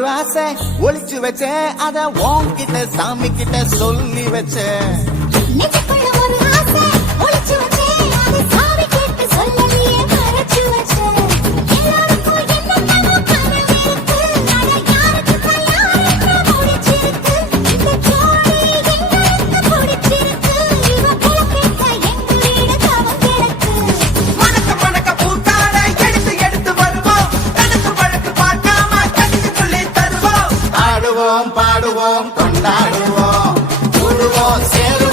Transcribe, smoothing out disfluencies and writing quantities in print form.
ஒரு ஆசை ஒளிச்சு வச்சேன், அத உன்கிட்ட சாமி கிட்ட சொல்லி வச்சேன். நெஞ்சுக்குள்ள ஒரு ஆசை ஒளிச்சு வச்சேன், அதை சாமி கிட்ட சொல்லலையே மறைச்சு வச்சேன். எல்லாருக்கும் என்னென்னமோ கனவு இருக்கு, ஆனா யாருக்கு தான் யாருக்கு பிடிச்சிருக்கு. இந்த ஜோடி எங்களுக்கு பிடிச்சிருக்கு, இவ புலக்கிட்ட எங்க வீடு தவம் கிடக்கு. மணக்க மணக்க பூத்தாட எடுத்து எடுத்து வருவோம், கணக்கு வழக்கு பார்க்காம கணிக்கு சொல்லி தருவோம். ஆடுவோம் பாடுவோம் கொண்டாடுவோம், கூடுவோம் சேருவோம்.